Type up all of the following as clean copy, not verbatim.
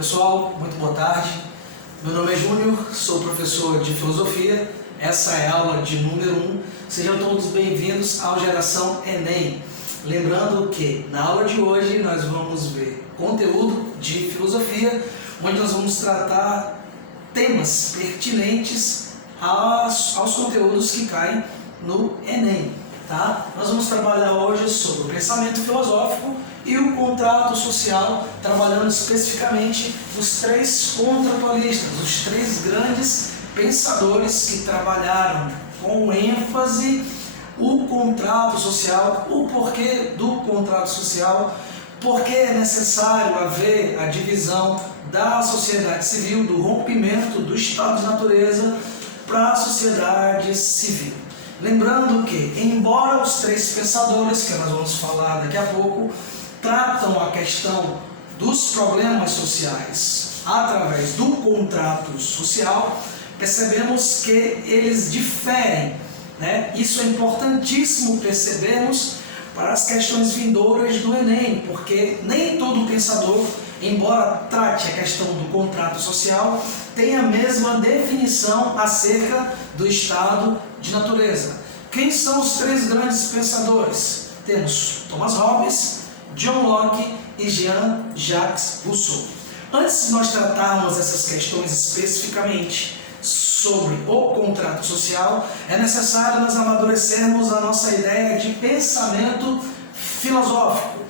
Pessoal, muito boa tarde. Meu nome é Júnior, sou professor de filosofia. Essa é a aula de número 1. Sejam todos bem-vindos ao Geração Enem. Lembrando que na aula de hoje nós vamos ver conteúdo de filosofia, onde nós vamos tratar temas pertinentes aos conteúdos que caem no Enem. Tá? Nós vamos trabalhar hoje sobre o pensamento filosófico e o contrato social, trabalhando especificamente os três contratualistas, os três grandes pensadores que trabalharam com ênfase o contrato social, o porquê do contrato social, porque é necessário haver a divisão da sociedade civil, do rompimento do estado de natureza para a sociedade civil. Lembrando que, embora os três pensadores, que nós vamos falar daqui a pouco, tratam a questão dos problemas sociais através do contrato social, percebemos que eles diferem, né? Isso é importantíssimo percebermos para as questões vindouras do Enem, porque nem todo pensador, embora trate a questão do contrato social, tem a mesma definição acerca do estado de natureza. Quem são os três grandes pensadores? Temos Thomas Hobbes, John Locke e Jean-Jacques Rousseau. Antes de nós tratarmos essas questões especificamente sobre o contrato social, é necessário nós amadurecermos a nossa ideia de pensamento filosófico.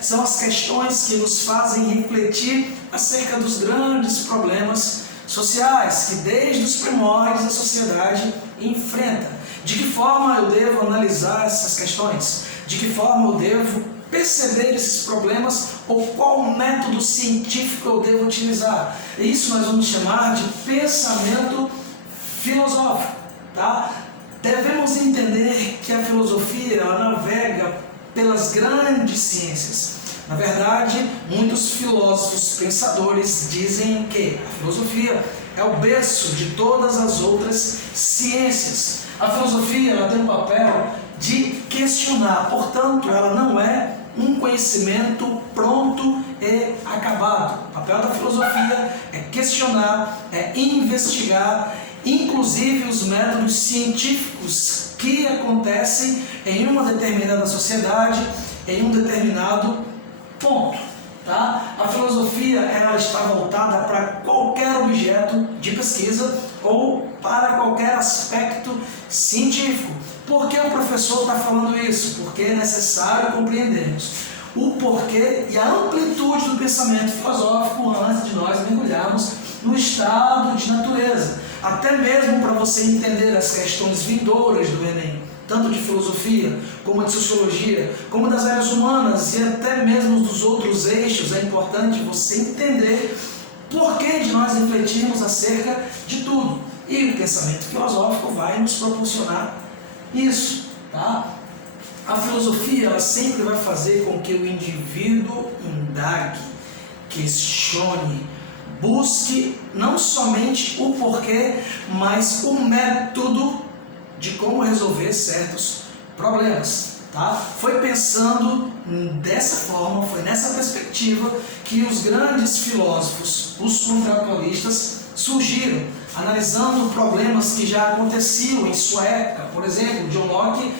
São as questões que nos fazem refletir acerca dos grandes problemas sociais que desde os primórdios a sociedade enfrenta. De que forma eu devo analisar essas questões? De que forma eu devo perceber esses problemas? Ou qual método científico eu devo utilizar? Isso nós vamos chamar de pensamento filosófico. Tá? Devemos entender que a filosofia ela navega pelas grandes ciências. Na verdade, muitos filósofos pensadores dizem que a filosofia é o berço de todas as outras ciências. A filosofia ela tem o papel de questionar, portanto, ela não é um conhecimento pronto e acabado. O papel da filosofia é questionar, é investigar, inclusive os métodos científicos que acontecem em uma determinada sociedade, em um determinado ponto. Tá? A filosofia ela está voltada para qualquer objeto de pesquisa ou para qualquer aspecto científico. Por que o professor está falando isso? Porque é necessário compreendermos o porquê e a amplitude do pensamento filosófico antes de nós mergulharmos no estado de natureza. Até mesmo para você entender as questões vindouras do Enem, tanto de filosofia, como de sociologia, como das áreas humanas e até mesmo dos outros eixos, é importante você entender por que de nós refletirmos acerca de tudo. E o pensamento filosófico vai nos proporcionar isso. Tá? A filosofia ela sempre vai fazer com que o indivíduo indague, questione, busque não somente o porquê, mas o método de como resolver certos problemas. Tá? Foi pensando dessa forma, foi nessa perspectiva que os grandes filósofos, os contratualistas, surgiram, analisando problemas que já aconteciam em sua época. Por exemplo, John Locke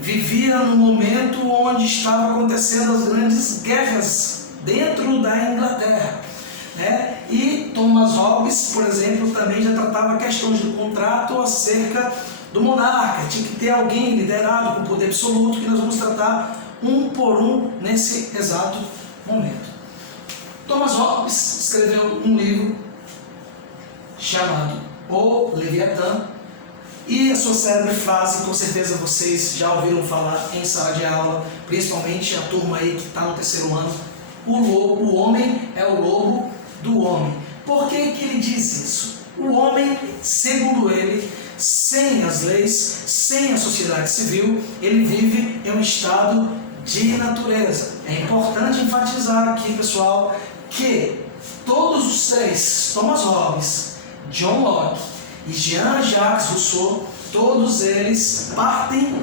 vivia no momento onde estavam acontecendo as grandes guerras dentro da Inglaterra. E Thomas Hobbes, por exemplo, também já tratava questões do contrato acerca do monarca. Tinha que ter alguém liderado com poder absoluto, que nós vamos tratar um por um nesse exato momento. Thomas Hobbes escreveu um livro chamado O Leviatã, e a sua célebre frase, com certeza vocês já ouviram falar em sala de aula, principalmente a turma aí que está no terceiro ano: o homem é o lobo do homem. Por que que ele diz isso? O homem, segundo ele, sem as leis, sem a sociedade civil, ele vive em um estado de natureza. É importante enfatizar aqui, pessoal, que todos os três, Thomas Hobbes, John Locke e Jean-Jacques Rousseau, todos eles partem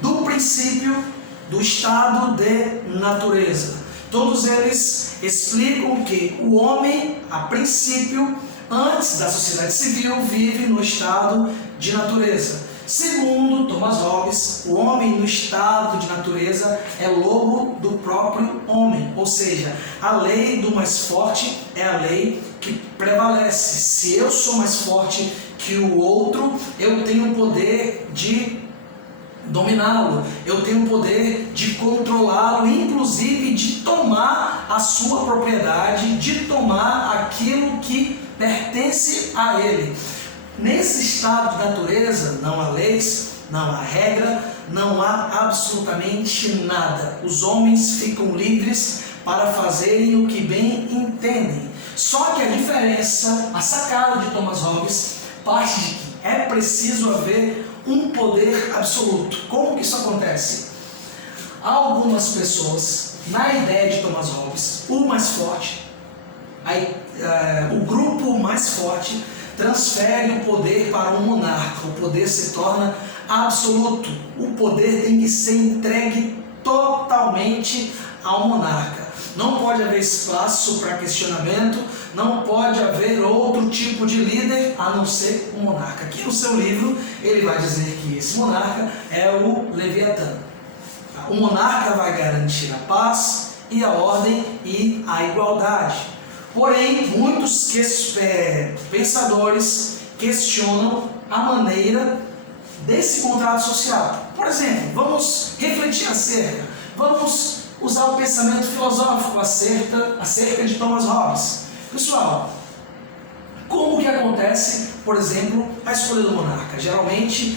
do princípio do estado de natureza. Todos eles explicam que o homem, a princípio, antes da sociedade civil, vive no estado de natureza. Segundo Thomas Hobbes, o homem no estado de natureza é lobo do próprio homem, ou seja, a lei do mais forte é a lei que prevalece. Se eu sou mais forte que o outro, eu tenho o poder de dominá-lo, eu tenho o poder de controlá-lo, inclusive de tomar a sua propriedade, de tomar aquilo que pertence a ele. Nesse estado de natureza não há leis, não há regra, não há absolutamente nada. Os homens ficam livres para fazerem o que bem entendem. Só que a diferença, a sacada de Thomas Hobbes, parte de que é preciso haver um poder absoluto. Como que isso acontece? Há algumas pessoas, na ideia de Thomas Hobbes, o mais forte, o grupo mais forte, transfere o poder para um monarca. O poder se torna absoluto. O poder tem que ser entregue totalmente ao monarca. Não pode haver espaço para questionamento, não pode haver outro tipo de líder a não ser o monarca. Aqui no seu livro ele vai dizer que esse monarca é o Leviatã. O monarca vai garantir a paz e a ordem e a igualdade. Porém, muitos pensadores questionam a maneira desse contrato social. Por exemplo, vamos refletir vamos usar o pensamento filosófico acerca de Thomas Hobbes. Pessoal, como que acontece, por exemplo, a escolha do monarca? Geralmente,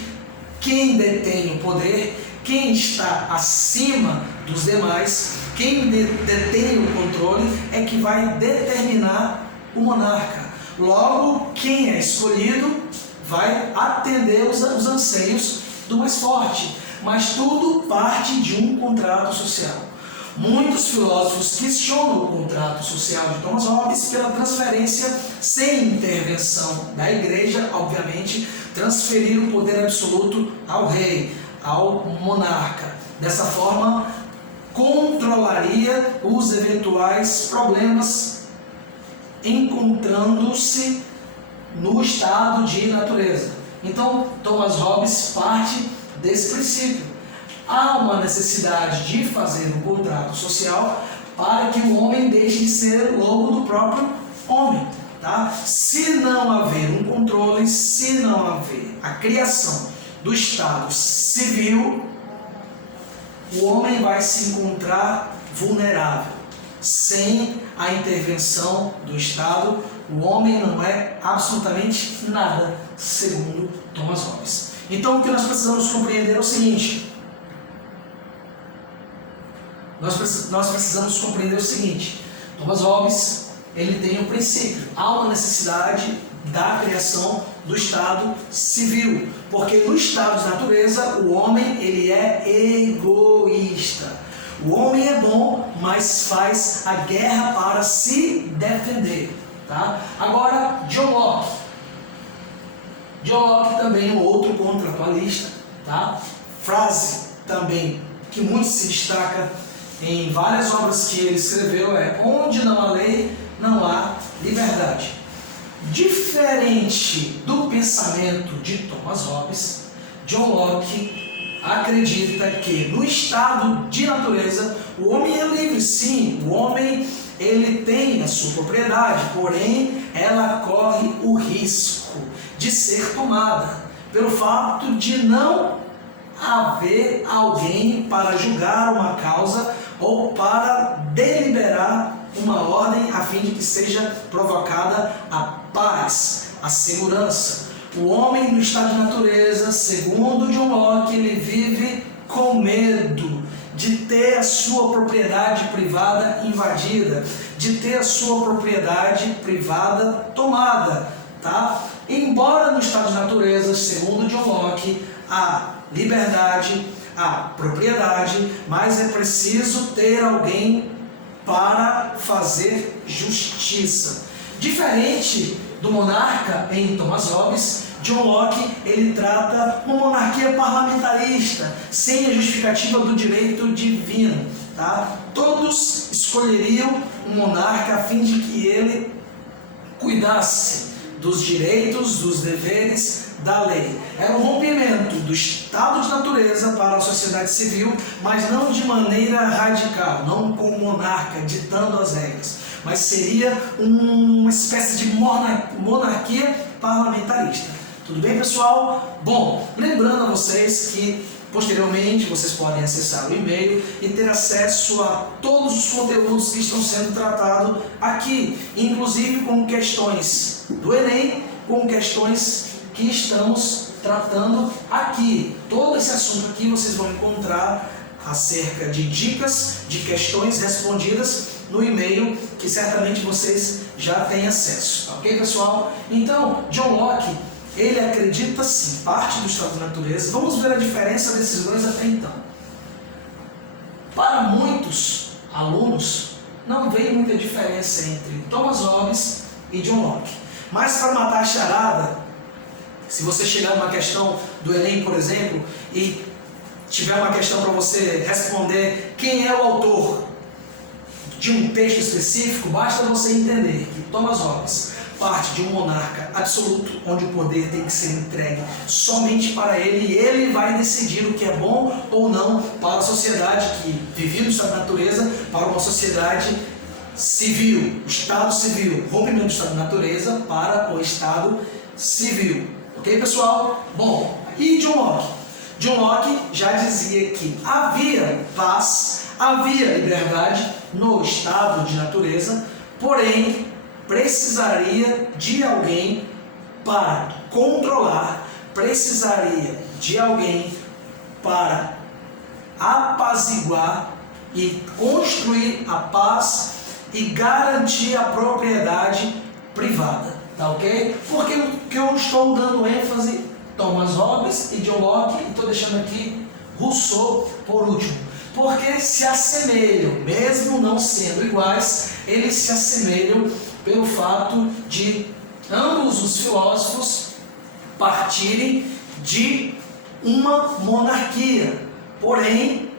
quem detém o poder, quem está acima dos demais, quem detém o controle é que vai determinar o monarca. Logo, quem é escolhido vai atender os anseios do mais forte. Mas tudo parte de um contrato social. Muitos filósofos questionam o contrato social de Thomas Hobbes pela transferência sem intervenção da igreja, obviamente, transferir o poder absoluto ao rei, ao monarca. Dessa forma, controlaria os eventuais problemas encontrando-se no estado de natureza. Então, Thomas Hobbes parte desse princípio. Há uma necessidade de fazer um contrato social para que o homem deixe de ser lobo do próprio homem. Tá? Se não haver um controle, se não haver a criação do estado civil, o homem vai se encontrar vulnerável. Sem a intervenção do Estado, o homem não é absolutamente nada, segundo Thomas Hobbes. Então, o que nós precisamos compreender é o seguinte. Nós precisamos compreender o seguinte. Thomas Hobbes, ele tem um princípio. Há uma necessidade da criação do estado civil, porque no estado de natureza o homem ele é egoísta. O homem é bom, mas faz a guerra para se defender, tá? Agora, John Locke. John Locke também é um outro contratualista, tá? Frase também que muito se destaca em várias obras que ele escreveu é: onde não há lei, não há liberdade. Diferente do pensamento de Thomas Hobbes, John Locke acredita que no estado de natureza o homem é livre, sim, o homem ele tem a sua propriedade, porém ela corre o risco de ser tomada pelo fato de não haver alguém para julgar uma causa ou para deliberar uma ordem a fim de que seja provocada a paz, a segurança. O homem no estado de natureza, segundo John Locke, ele vive com medo de ter a sua propriedade privada invadida, de ter a sua propriedade privada tomada, tá? Embora no estado de natureza, segundo John Locke, há liberdade, há propriedade, mas é preciso ter alguém para fazer justiça. Diferente do monarca em Thomas Hobbes, John Locke ele trata uma monarquia parlamentarista, sem a justificativa do direito divino. tá? Todos escolheriam um monarca a fim de que ele cuidasse dos direitos, dos deveres, da lei. Era um rompimento do estado de natureza para a sociedade civil, mas não de maneira radical, não com o monarca ditando as regras, mas seria uma espécie de monarquia parlamentarista. Tudo bem, pessoal? Bom, lembrando a vocês que posteriormente vocês podem acessar o e-mail e ter acesso a todos os conteúdos que estão sendo tratados aqui, inclusive com questões do Enem, com questões que estamos tratando aqui. Todo esse assunto aqui vocês vão encontrar acerca de dicas, de questões respondidas no e-mail, que certamente vocês já têm acesso. Ok, pessoal? Então, John Locke, ele acredita sim, parte do estado da natureza. Vamos ver a diferença desses dois até então. Para muitos alunos, não vem muita diferença entre Thomas Hobbes e John Locke. Mas para matar a charada, se você chegar numa questão do Enem, por exemplo, e tiver uma questão para você responder quem é o autor de um texto específico, basta você entender que Thomas Hobbes parte de um monarca absoluto, onde o poder tem que ser entregue somente para ele, e ele vai decidir o que é bom ou não para a sociedade que vivia no estado da natureza, para uma sociedade civil, o estado civil, rompimento do estado da natureza para o estado civil. Ok, pessoal? Bom, e John Locke? John Locke já dizia que havia paz, havia liberdade no estado de natureza, porém precisaria de alguém para controlar, precisaria de alguém para apaziguar e construir a paz e garantir a propriedade privada, tá ok? Porque eu estou dando ênfase Thomas Hobbes e John Locke e estou deixando aqui Rousseau por último, porque se assemelham, mesmo não sendo iguais, eles se assemelham pelo fato de ambos os filósofos partirem de uma monarquia. Porém,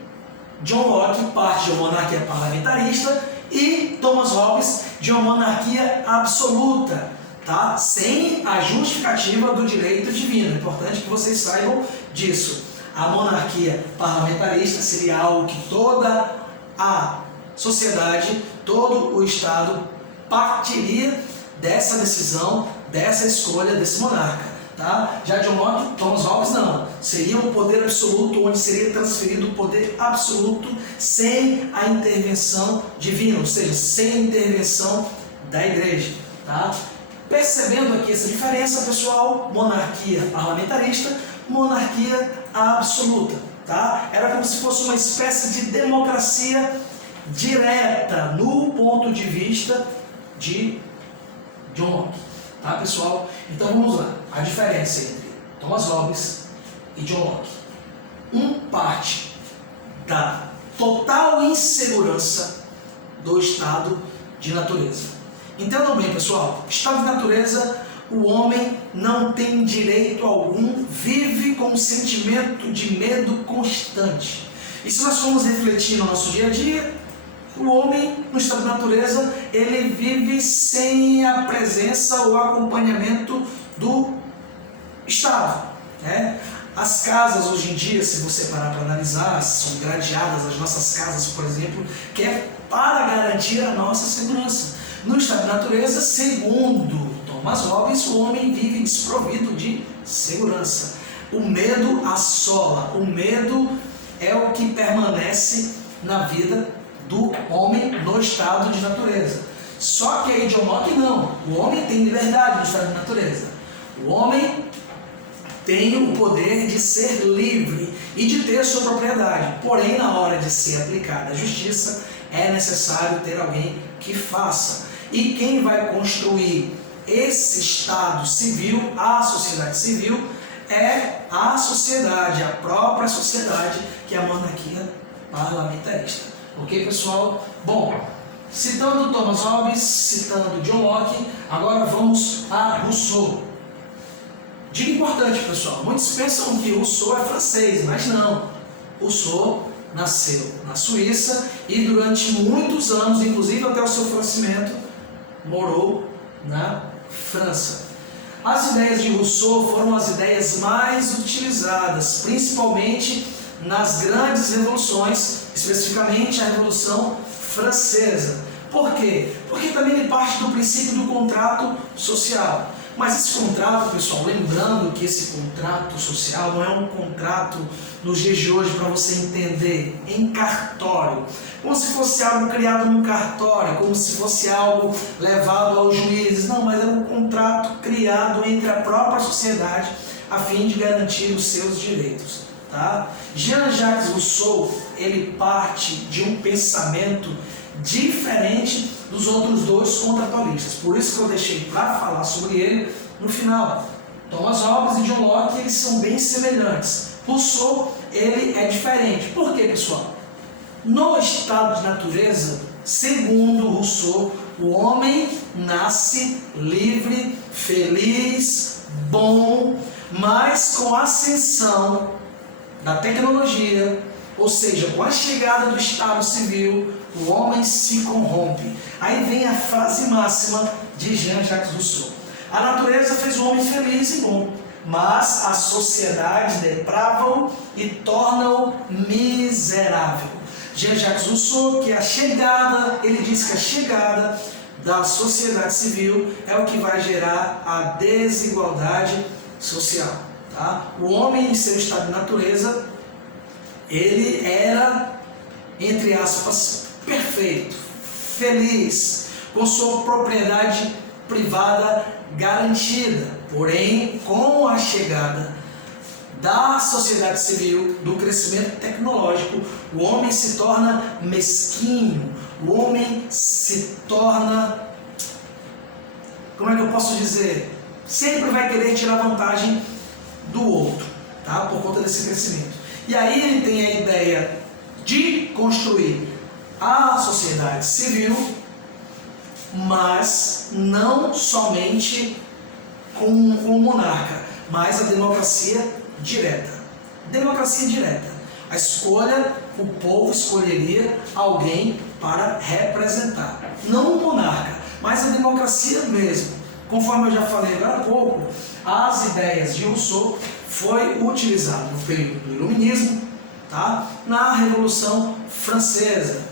John Locke parte de uma monarquia parlamentarista e Thomas Hobbes de uma monarquia absoluta, tá? Sem a justificativa do direito divino. É importante que vocês saibam disso. A monarquia parlamentarista seria algo que toda a sociedade, todo o Estado partiria dessa decisão, dessa escolha desse monarca, tá? Já John Locke, Thomas Hobbes não. Seria um poder absoluto, onde seria transferido o poder absoluto sem a intervenção divina, ou seja, sem a intervenção da igreja, tá? Percebendo aqui essa diferença, pessoal, monarquia parlamentarista, monarquia absoluta, tá? Era como se fosse uma espécie de democracia direta no ponto de vista de John Locke, tá, pessoal? Então vamos lá, a diferença entre Thomas Hobbes e John Locke. Um parte da total insegurança do estado de natureza. Entendam bem, pessoal, estado de natureza, o homem não tem direito algum, vive com um sentimento de medo constante. E se nós formos refletir no nosso dia a dia, o homem, no estado de natureza, ele vive sem a presença ou acompanhamento do Estado, né? As casas hoje em dia, se você parar para analisar, são gradeadas, as nossas casas, por exemplo, que é para garantir a nossa segurança. No estado de natureza, segundo Thomas Hobbes, o homem vive desprovido de segurança. O medo assola, o medo é o que permanece na vida do homem no estado de natureza. Só que aí John Locke não. O homem tem liberdade no estado de natureza. O homem tem o poder de ser livre e de ter sua propriedade. Porém, na hora de ser aplicada a justiça, é necessário ter alguém que faça. E quem vai construir esse estado civil, a sociedade civil, é a sociedade, a própria sociedade, que é a monarquia parlamentarista. Ok, pessoal? Bom, citando Thomas Hobbes, citando John Locke, agora vamos a Rousseau. Dica importante, pessoal. Muitos pensam que Rousseau é francês, mas não. Rousseau nasceu na Suíça e durante muitos anos, inclusive até o seu falecimento, morou na França. As ideias de Rousseau foram as ideias mais utilizadas, principalmente nas grandes revoluções, especificamente a Revolução Francesa. Por quê? Porque também ele parte do princípio do contrato social. Mas esse contrato, pessoal, lembrando que esse contrato social não é um contrato nos dias de hoje para você entender em cartório, como se fosse algo criado num cartório, como se fosse algo levado aos juízes. Não, mas é um contrato criado entre a própria sociedade a fim de garantir os seus direitos. Tá? Jean-Jacques Rousseau, ele parte de um pensamento diferente dos outros dois contratualistas. Por isso que eu deixei para falar sobre ele no final. Thomas Hobbes e John Locke, eles são bem semelhantes. Rousseau, ele é diferente. Por quê, pessoal? No estado de natureza, segundo Rousseau, o homem nasce livre, feliz, bom, mas com a ascensão da tecnologia, ou seja, com a chegada do Estado Civil, o homem se corrompe. Aí vem a frase máxima de Jean-Jacques Rousseau. A natureza fez o homem feliz e bom, mas a sociedade deprava-o e torna-o miserável. Jean-Jacques Rousseau, que ele diz que a chegada da sociedade civil é o que vai gerar a desigualdade social. Tá? O homem, em seu estado de natureza, ele era, entre aspas, perfeito, feliz, com sua propriedade privada garantida. Porém, com a chegada da sociedade civil, do crescimento tecnológico, o homem se torna mesquinho, o homem se torna, como é que eu posso dizer? Sempre vai querer tirar vantagem do outro, tá? Por conta desse crescimento. E aí ele tem a ideia de construir a sociedade civil, mas não somente com o monarca, mas a democracia direta. Democracia direta. A escolha, o povo escolheria alguém para representar. Não o monarca, mas a democracia mesmo. Conforme eu já falei agora há pouco, as ideias de Rousseau foi utilizado no período do Iluminismo, tá? Na Revolução Francesa.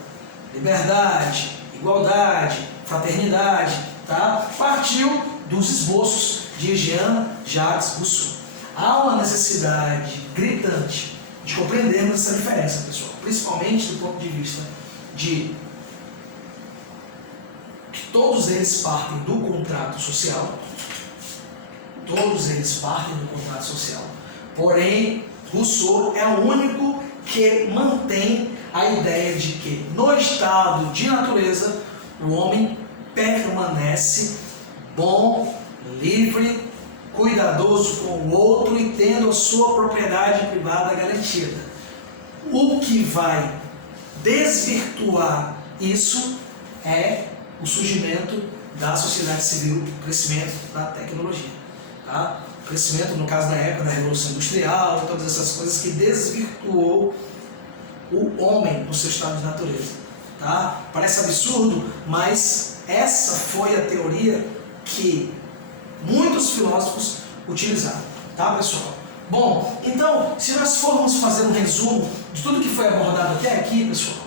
Liberdade, igualdade, fraternidade, tá? Partiu dos esboços de Jean-Jacques Rousseau. Há uma necessidade gritante de compreendermos essa diferença, pessoal, principalmente do ponto de vista de que todos eles partem do contrato social. Todos eles partem do contrato social. Porém, Rousseau é o único que mantém a ideia de que no estado de natureza o homem permanece bom, livre, cuidadoso com o outro e tendo a sua propriedade privada garantida. O que vai desvirtuar isso é o surgimento da sociedade civil, o crescimento da tecnologia. Tá? O crescimento, no caso da época da Revolução Industrial, todas essas coisas que desvirtuou o homem no seu estado de natureza. Tá? Parece absurdo, mas essa foi a teoria que muitos filósofos utilizaram. Tá, pessoal? Bom, então, se nós formos fazer um resumo de tudo que foi abordado até aqui, pessoal,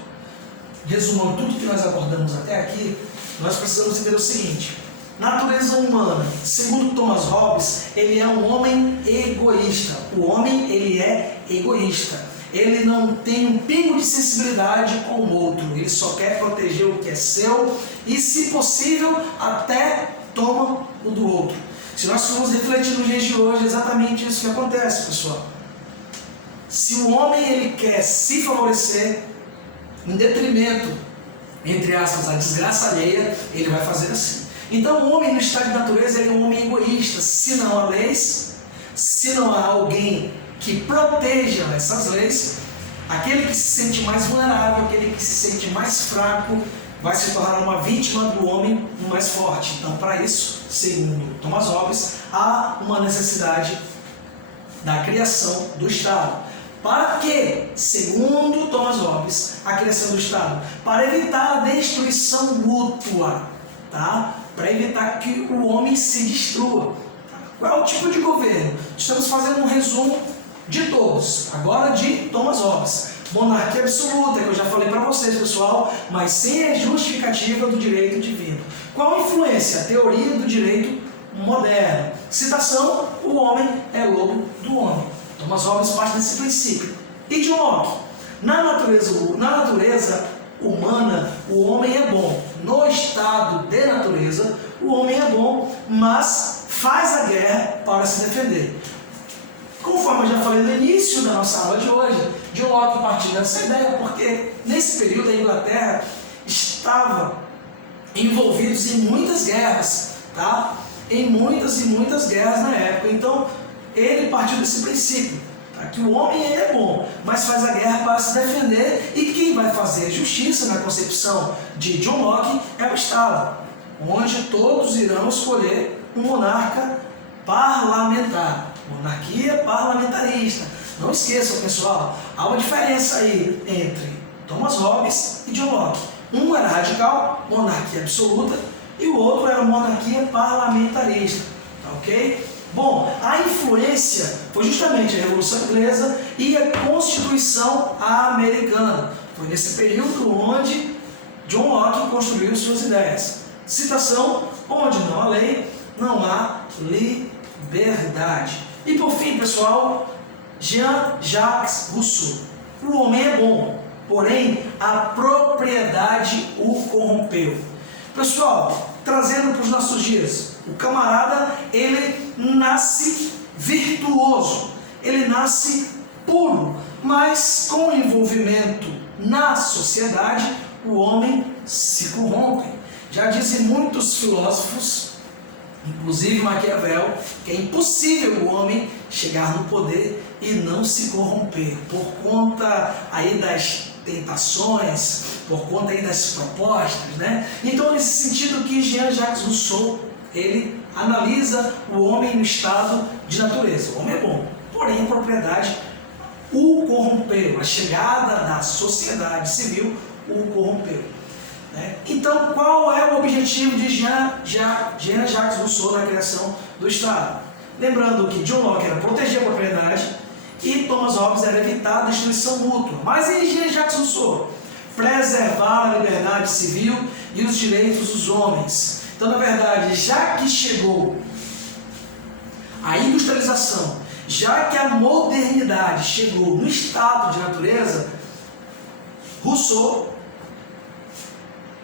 resumando tudo que nós abordamos até aqui, nós precisamos entender o seguinte: natureza humana, segundo Thomas Hobbes, ele é um homem egoísta. O homem, ele é egoísta. Ele não tem um pingo de sensibilidade com o outro. Ele só quer proteger o que é seu e, se possível, até toma o do outro. Se nós formos refletir nos dias de hoje, é exatamente isso que acontece, pessoal. Se o homem ele quer se favorecer em detrimento, entre aspas, a desgraça alheia, ele vai fazer assim. Então o homem no estado de natureza ele é um homem egoísta. Se não há leis, se não há alguém que proteja essas leis, aquele que se sente mais vulnerável, aquele que se sente mais fraco, vai se tornar uma vítima do homem mais forte. Então, para isso, segundo Thomas Hobbes, há uma necessidade da criação do Estado, Para que, segundo Thomas Hobbes, a criação do Estado? Para evitar a destruição mútua, tá? Para evitar que o homem se destrua. Qual é o tipo de governo? Estamos fazendo um resumo de todos, agora de Thomas Hobbes. Monarquia absoluta, que eu já falei para vocês, pessoal, mas sem a justificativa do direito divino. Qual a influência? A teoria do direito moderno. Citação: o homem é lobo do homem. Thomas Hobbes parte desse princípio. E John Locke: na natureza humana, o homem é bom. No estado de natureza, o homem é bom, mas faz a guerra para se defender. Conforme eu já falei no início da nossa aula de hoje, John Locke partiu dessa ideia porque nesse período a Inglaterra estava envolvidos em muitas guerras, tá? Em muitas e muitas guerras na época. Então ele partiu desse princípio, tá? Que o homem é bom, mas faz a guerra para se defender, e quem vai fazer justiça na concepção de John Locke é o Estado, onde todos irão escolher um monarca parlamentar. Monarquia parlamentarista. Não esqueçam, pessoal, há uma diferença aí entre Thomas Hobbes e John Locke. Um era radical, monarquia absoluta, e o outro era monarquia parlamentarista. Tá ok? Bom, a influência foi justamente a Revolução Inglesa e a Constituição Americana. Foi nesse período onde John Locke construiu suas ideias. Citação: onde não há lei, não há liberdade. E por fim, pessoal, Jean-Jacques Rousseau: o homem é bom, porém a propriedade o corrompeu. Pessoal, trazendo para os nossos dias, o camarada, ele nasce virtuoso, ele nasce puro, mas com o envolvimento na sociedade, o homem se corrompe. Já dizem muitos filósofos, inclusive Maquiavel, que é impossível o homem chegar no poder e não se corromper, por conta aí das tentações, por conta aí das propostas, né? Então, nesse sentido que Jean-Jacques Rousseau, ele analisa o homem no estado de natureza. O homem é bom, porém a propriedade o corrompeu, a chegada da sociedade civil o corrompeu. Então, qual é o objetivo de Jean-Jacques Rousseau na criação do Estado? Lembrando que John Locke era proteger a propriedade e Thomas Hobbes era evitar a destruição mútua. Mas em Jean-Jacques Rousseau, preservar a liberdade civil e os direitos dos homens. Então, na verdade, já que chegou a industrialização, já que a modernidade chegou no estado de natureza, Rousseau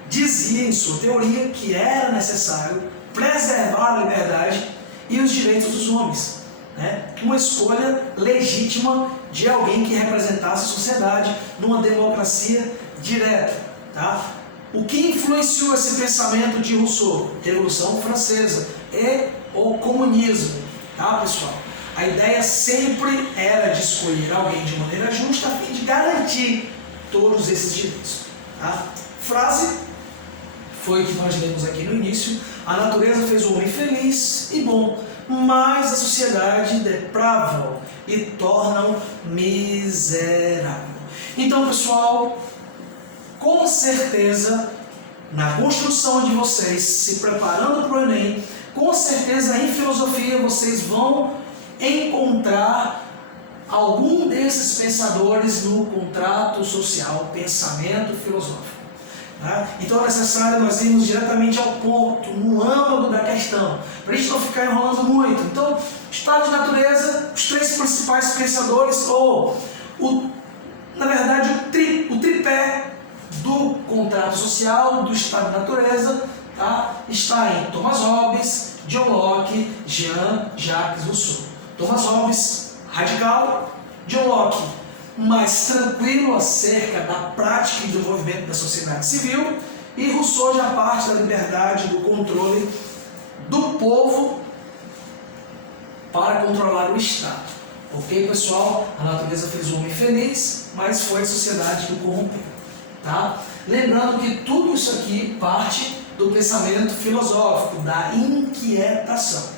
dizia em sua teoria que era necessário preservar a liberdade e os direitos dos homens, né? Uma escolha legítima de alguém que representasse a sociedade numa democracia direta, tá? O que influenciou esse pensamento de Rousseau? Revolução Francesa e o comunismo, tá, pessoal? A ideia sempre era de escolher alguém de maneira justa a fim de garantir todos esses direitos, tá? Frase foi que nós lemos aqui no início: a natureza fez o homem feliz e bom, mas a sociedade deprava-o e torna-o miserável. Então, pessoal, com certeza, na construção de vocês, se preparando para o Enem, com certeza em filosofia vocês vão encontrar algum desses pensadores no contrato social, pensamento filosófico. Então é necessário nós irmos diretamente ao ponto, no âmago da questão, para a gente não ficar enrolando muito. Então, estado de natureza, os três principais pensadores, ou na verdade o tripé do contrato social, do estado de natureza, tá? Está em Thomas Hobbes, John Locke, Jean-Jacques Rousseau. Thomas Hobbes, radical; John Locke, mais tranquilo acerca da prática e desenvolvimento da sociedade civil; e Rousseau já parte da liberdade, do controle do povo para controlar o Estado. Ok, pessoal? A natureza fez o homem feliz, mas foi a sociedade que o corrompeu. Tá? Lembrando que tudo isso aqui parte do pensamento filosófico, da inquietação.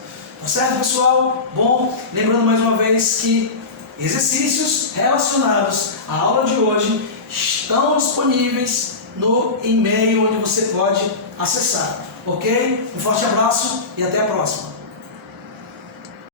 Tá certo, pessoal? Bom, lembrando mais uma vez que exercícios relacionados à aula de hoje estão disponíveis no e-mail onde você pode acessar, ok? Um forte abraço e até a próxima!